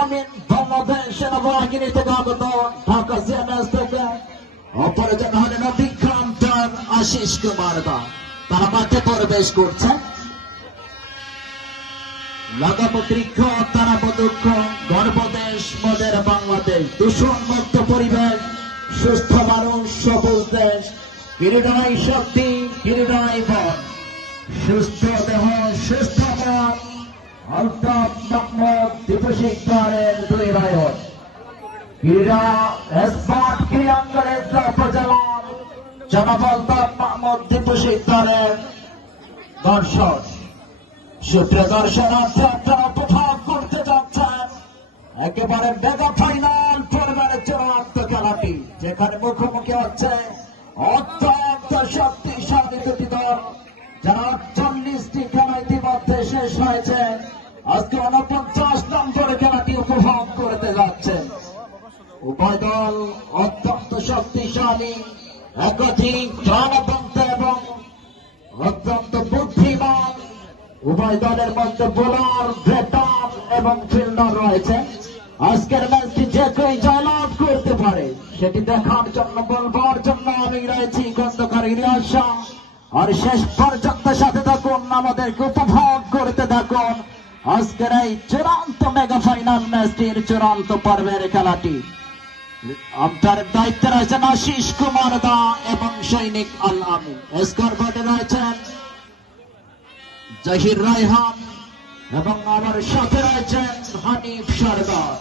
আমিন বাংলাদেশ সেনাবাহিনী থেকে আগত ঢাকা সিএমএস থেকে অপরাজন হলেন অভিজ্ঞান্ত আশিস কুমার দা। তারা মাঠে প্রবেশ করছেন। লাগাবো বৃক্ষ তারা বদুক্ষ গর্বদেশ মোদের বাংলাদেশ, দূষণ মুক্ত পরিবেশ, সুস্থ মানুষ, সবুজ দেশ, ক্রীড়ায় শক্তি, ক্রীড়ায় বল, সুস্থ দেহ সুস্থ মন। আলতাফ মাহমুদ দীপশিখারের দুই রায়ন ক্রীড়া স্মার্ট ক্রীড়াঙ্গনের উপজেলার জনাব আলতাফ মাহমুদ দীপশিখারের দর্শক। সুপ্রিয় দর্শনার্থী, আপনারা উপভোগ করতে যাচ্ছেন একেবারে মেগা ফাইনাল পর্বের চূড়ান্ত খেলাটি, যেখানে মুখোমুখি হচ্ছে অত্যন্ত শক্তিশালী দুটি দল, যারা ৪৮টি খেলা ইতিমধ্যে শেষ হয়েছে। আজকে ৪৯ নম্বর খেলাটি উপভোগ করতে যাচ্ছেন। উভয় দল অত্যন্ত শক্তিশালী, একাধিক প্রাণবন্ত এবং অত্যন্ত বুদ্ধিমান। উভয় দলের মধ্যে বোলার, ব্যাটার এবং ফিল্ডার রয়েছে। আজকের ম্যাচটি যে কেউ জয়লাভ করতে পারে সেটি দেখার জন্য, বলবার জন্য আমি রয়েছি খন্দকার ইলিয়াস শাহ। আর শেষ পর্যন্ত সাথে থাকুন, আমাদেরকে উপভোগ করতে থাকুন আজকের এই চূড়ান্ত মেগা ফাইনাল ম্যাচটির চূড়ান্ত পর্বের খেলাটি। আপনার দায়িত্বে রয়েছেন আশিস কুমার দা এবং সৈনিক আল আমিন। স্কোর বোর্ডে রয়েছেন জহির রায়হান এবং আমার সাথে রয়েছেন হানিফ সরদার।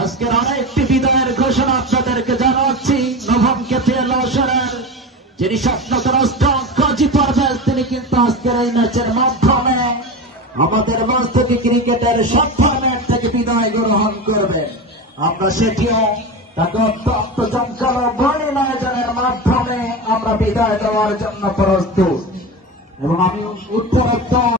আজকের আরেকটি বিদায়ের ঘোষণা আপনাদেরকে জানাচ্ছি। নবম কেপিএল আসরের যিনি স্বপ্নদ্রষ্ট কাজী পারভেজ, তিনি কিন্তু আজকের এই ম্যাচের মাধ্যমে আমাদের মাঝ থেকে ক্রিকেটের সব ফরম্যাট থেকে বিদায় গ্রহণ করবেন। আমরা সেটিও তাকে অত্যন্ত চমকালো বর্ণিল আয়োজনের মাধ্যমে আমরা বিদায় দেওয়ার জন্য প্রস্তুত। এবং আমি উত্তরোত্তর